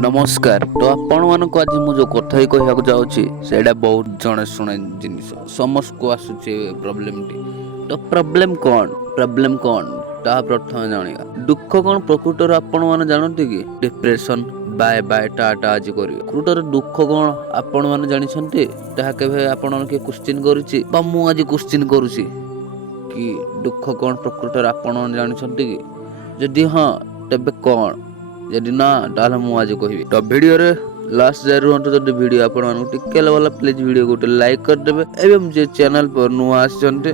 नमस्कार। तो आपण मानक आज मु जो कथा कहया जाऊँगी से बहुत जड़े शुणे जिन समस्त को आसूचे प्रोब्लेम टी। तो प्रोब्लेम कौन ता प्रथम जानिया। दुख कौन प्रकृतर आपण माने जानते कि डिप्रेशन बाय बाय टाटा आज करिवे। प्रकृतर दुख कौन आपण माने जानि छन्ते ताहा केबे आपण के क्वेश्चन करूची बा मु आज क्वेश्चन करूची कि दुख कौन प्रकृतर आपण माने जानि छन्ते कि जदि हां तबे कौन यदि ना ताहले मु आज कहबी। तो वीडियो रे लास्ट जाय रुहंतु। जदि वीडियो आपण मानक टिके वाला प्लीज वीडियो गोटे लाइक कर देबे एवं जे चैनल पर नुआ आछन्ते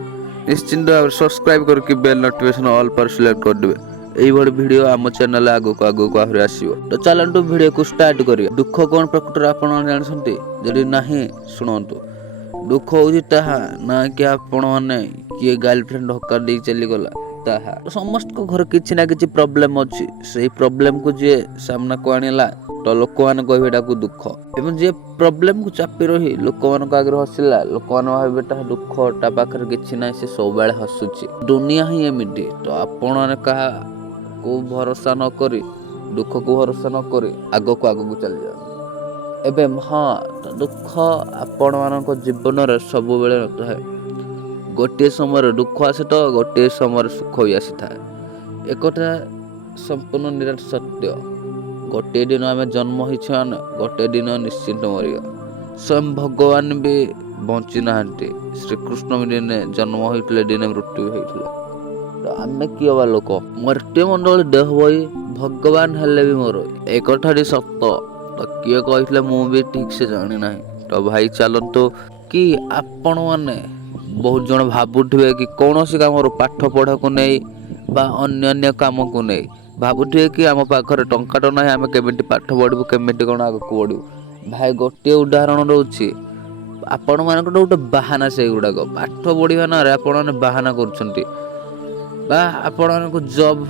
निश्चिंत सब्सक्राइब करके बेल नोटिफिकेशन ऑल पर सिलेक्ट कर देबे। एई बड़ वीडियो हम चैनल आगो को आहुरी आसीबो। तो चलंतु वीडियो को स्टार्ट करिया। दुख कोन प्रकृतर आपण जानछन्ते जदि नाही सुनंतु। दुख होउछि ताहा ना कि आपण माने किए गर्लफ्रेंड धक्का दे चली गला ताहा। समस्त को घर किछि ना किछि प्रॉब्लम अछि। सेही प्रॉब्लम को जे सामना को आनिला तो लोक मान कहबे ताकू दुख एवं जे प्रॉब्लम को चापी रही लोक मान को आगे हसिला लोक मान भाबे ता दुख ता पाखर किछि ना से सब बेले हसुछि। दुनिया ही एमिति। तो आपण माने कहा को भरोसा न करी दुख को भरोसा न करी आगो को चल जा। एबे हां दुख आपण मानक जीवन रे सब बेले रहता है। गोटे समय दुख आसे तो गोटे समय सुख भी आसी था। एकटा संपूर्ण निराट सत्य। गोटे दिन आम जन्म होइछन गोटे दिन निश्चिंत मरिया। स्वयं भगवान भी बंची नाहंती। श्रीकृष्ण भी दिने जन्म होइतले दिने मृत्यु होइतले। तो आमे कि हवा लोक मृत्यु मंडल देह बई भगवान हेले भी मोर एक कथाटी सत्य। तो किए कहितले मु भी ठीक से जानि नाही। तो भाई चलंतु कि आपण माने बहुत जन भावुवे कि कौन सी कम पाठ पढ़ा को नहीं बा अन्य काम को नहीं भावुवे कि आम पाखे टंका ना आम केमी पाठ पढ़ू केमी कौन आगे बढ़ू। भाई गोटे उदाहरण रोचे आपण मान गोटे बाहाना से गुड़ाक पाठ पढ़ा ना आपण बाहाना कर जॉब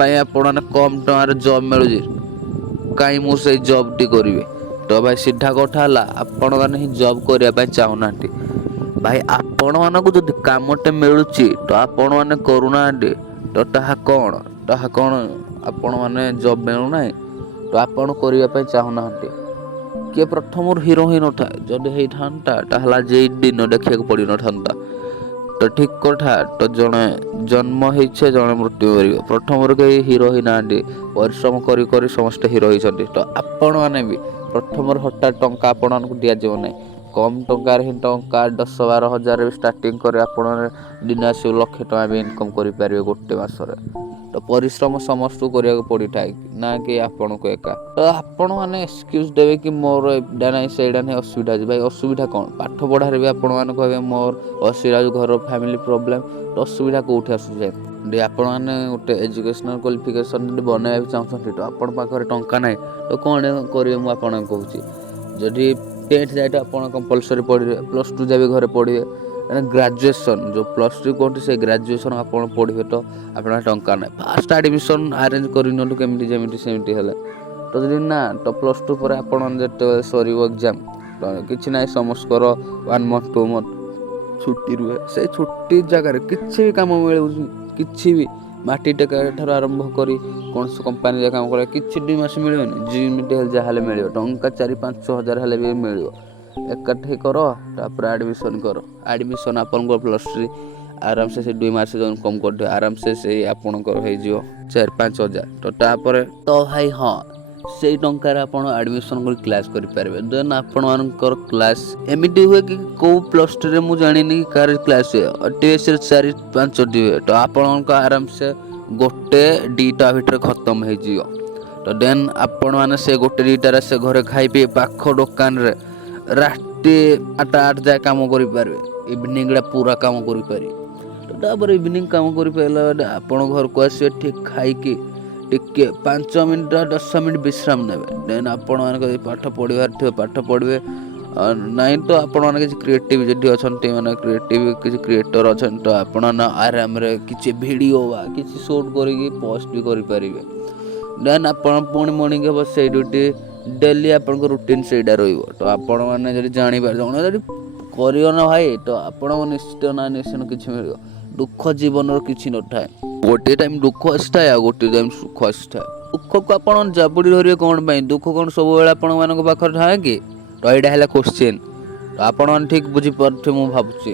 आपण कम टकर जॉब मिलूँ कहीं मुझे जॉब टी करी। तो भाई सीधा कथा आपण मैंने जॉब करने चाहूना भाई आपण मानक जदि कामटे मिलुची तो आपण माने करूना तो ताहा कौन आपण माने जॉब मिलुना तो आपण करिया पय चाहूना किए प्रथम हीरो ही न था जदि हेई थांता ताहला जे दिन देखिया को पड़ी न थांता। तो ठीक कथा। तो जने जन्म होइछे जने मृत्यु करियो। प्रथम के हीरो ही नांडी परिश्रम करी करी समस्त हीरो होइछन्ती। तो आपण माने भी प्रथम हठात टंका आपण को दिया जीव नै कम टंकार ही टंका 10-12 हजार स्टार्टिंग करे आपण दिन आसो लाख टका भी इनकम करि पारिबे गोटे मासरे। तो परिश्रम समस्त करिया को पड़ी थाए ना कि आपण को एका। तो आपण माने एक्सक्यूज देबे कि मोर एडा नै सेडा नै असुविधा भाई असुविधा कोन पाठ पढ़ारे भी आपण माने कहबे मोर असुविधा घर फैमिली प्रॉब्लम। तो असुविधा कोठी आसु जे दे आपण माने गोटे एजुकेशनल क्वालिफिकेशन बनाय चाहछथि तो आपण पाखरे टंका नै तो कोन करिवे मु आपण कहूची। जदि 10th जाए तो आप कंपलसरी पढ़े +2 जाए घरे पढ़े ग्रेजुएशन जो +3 कहते से ग्रेजुएशन आप पढ़े तो आप टंका ना फास्ट एडमिशन अरेंज करमती है। तो जब ना तो +2 पर आपत सर एग्जाम कि ना समस्त 1 month 2 month छुट्टी रुहे से छुट्टी जगार किसी भी कम मिलू कि भी माटी टेका ठार आरंभ करी कौन से कंपानी काम करे किछि 2 मास मिलबनी जिमिटे जहाँ मिल टंका 4-5 हजार हेले भी मिल एकाठी कर तापर एडमिशन कर एडमिशन आपन +3 आराम से 2 मास इनकम कर आराम से आपन 4-5 हजार। तो तापर तो भाई हाँ से टंकार आपण एडमिशन कर क्लास करि पारबे। देन आपण मानकर क्लास एमिति हुए कि को +2 रे मु जानिनी कार क्लास टीएस 4-5 दिवे तो आपण को आराम से गोटे डीटा भीतर खत्म हो जियो। तो देन आपण माने से गोटे डीटा से घरे खाई पी पाख दुकान रे राति 8 जाए काम करि पारबे इवनिंग रे पूरा काम करि पारि। तो तापर इवनिंग काम करि पाइला आपण घर को आसे ठीक खाई कि टिके 5 मिनिट 10 मिनिट विश्राम नेबे। देन आपण माने पाठ पढ़िबार थे पाठ पढ़बे नहीं तो आपण माने किछि क्रिएटिव जदि अछंती माने क्रिएटिव किछि क्रिएटर अछन तो आपण ना आराम रे किछि वीडियो बा किछि शूट करिकि पोस्ट भी करि परिबे। देन आपण पुणी मॉर्निंग के बस ड्यूटी डेली आपण को रूटीन सेडा रहइबो। तो आपण माने जदि जानि पार जण जदि करियो ना भाई तो आपण निश्चित ना निश्चित किछि मिलियो। दुख जीवन रो किछि न थाए गोटे टाइम दुख आसता है गोटे टाइम सुख आसता है। ଦୁଃଖକୁ ଆପଣ ଜାବୁଡ଼ି ଧରିବେ କ'ଣ ପାଇଁ? ଦୁଃଖ କ'ଣ ସବୁବେଳେ ଆପଣମାନଙ୍କ ପାଖରେ ଥାଏ କି? ତ ଏଇଟା ହେଲା କୋଶ୍ଚିନ୍। ତ ଆପଣମାନେ ଠିକ୍ ବୁଝିପାରୁଥିବେ ମୁଁ ଭାବୁଛି।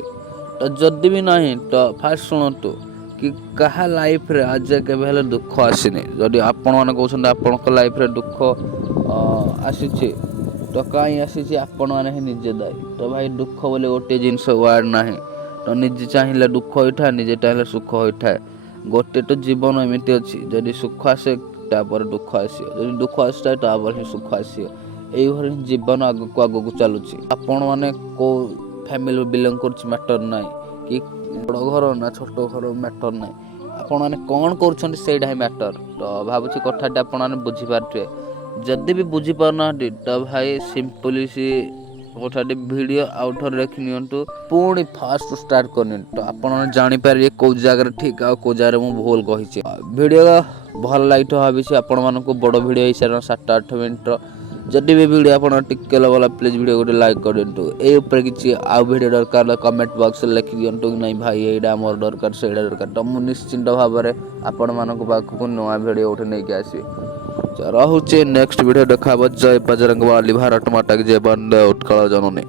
ତ ଯଦି ବି ନାହିଁ ତ ଫାଷ୍ଟ ଶୁଣନ୍ତୁ କି କାହା ଲାଇଫ୍ରେ ଆଜି କେବେ ହେଲେ ଦୁଃଖ ଆସିନି। ଯଦି ଆପଣମାନେ କହୁଛନ୍ତି ଆପଣଙ୍କ ଲାଇଫ୍ରେ ଦୁଃଖ ଆସିଛି ତ କାହିଁ ଆସିଛି ଆପଣମାନେ ହିଁ ନିଜେ ଦାୟୀ। ତ ଭାଇ ଦୁଃଖ ବୋଲି ଗୋଟିଏ ଜିନିଷ ୱାର୍ଡ଼ ନାହିଁ। ତ ନିଜେ ଚାହିଁଲେ ଦୁଃଖ ହୋଇଥାଏ, ନିଜେ ଚାହିଁଲେ ସୁଖ ହୋଇଥାଏ। ଗୋଟେ ତ ଜୀବନ ଏମିତି ଅଛି, ଯଦି ସୁଖ ଆସେ ତାପରେ ଦୁଃଖ ଆସିବ, ଯଦି ଦୁଃଖ ଆସିଥାଏ ତାପରେ ହିଁ ସୁଖ ଆସିବ। ଏଇଭଳି ହିଁ ଜୀବନ ଆଗକୁ ଆଗକୁ ଚାଲୁଛି। ଆପଣମାନେ କେଉଁ ଫ୍ୟାମିଲି ବିଲଙ୍ଗ କରୁଛି ମ୍ୟାଟର ନାହିଁ, କି ବଡ଼ ଘର ନା ଛୋଟ ଘର ମ୍ୟାଟର ନାହିଁ। ଆପଣମାନେ କ'ଣ କରୁଛନ୍ତି ସେଇଟା ହିଁ ମ୍ୟାଟର। ତ ଭାବୁଛି କଥାଟି ଆପଣମାନେ ବୁଝିପାରୁଥିବେ। ଯଦି ବି ବୁଝିପାରୁନାହାନ୍ତି ତ ଭାଇ ସିମ୍ପଲି କଥାଟି ଭିଡ଼ିଓ ଆଉ ଥରେ ଦେଖି ନିଅନ୍ତୁ, ପୁଣି ଫାଷ୍ଟ ଷ୍ଟାର୍ଟ କରିନିଅନ୍ତୁ। ତ ଆପଣମାନେ ଜାଣିପାରିବେ କେଉଁ ଜାଗାରେ ଠିକ୍ ଆଉ କେଉଁ ଜାଗାରେ ମୁଁ ଭୁଲ କହିଛି। ଭିଡ଼ିଓ ଭଲ ଲାଗିଥିବ ଭାବିଛି ଆପଣମାନଙ୍କୁ। ବଡ଼ ଭିଡ଼ିଓ ହେଇସାରିଲା 7-8 ମିନିଟ୍ର। ଯଦି ବି ଭିଡ଼ିଓ ଆପଣ ଟିକେ ଭଲ ପ୍ଲିଜ୍ ଭିଡ଼ିଓ ଗୋଟେ ଲାଇକ୍ କରିଦିଅନ୍ତୁ। ଏଇ ଉପରେ କିଛି ଆଉ ଭିଡ଼ିଓ ଦରକାର ହେଲେ କମେଣ୍ଟ ବକ୍ସରେ ଲେଖି ଦିଅନ୍ତୁ କି ନାଇଁ ଭାଇ ଏଇଟା ଆମର ଦରକାର ସେଇଟା ଦରକାର। ତ ମୁଁ ନିଶ୍ଚିନ୍ତ ଭାବରେ ଆପଣମାନଙ୍କ ପାଖକୁ ନୂଆ ଭିଡ଼ିଓ ଗୋଟେ ନେଇକି ଆସିବି। ରହୁଛି ନେକ୍ସଟ ଭିଡ଼ିଓ ଦେଖା ହେବ। ଜୟ ବଜରଙ୍ଗ ବାଲି, ଭାରତ ମାତା କି ଜୟ, ବନ୍ଦେ ଉତ୍କଳ ଜନନୀ।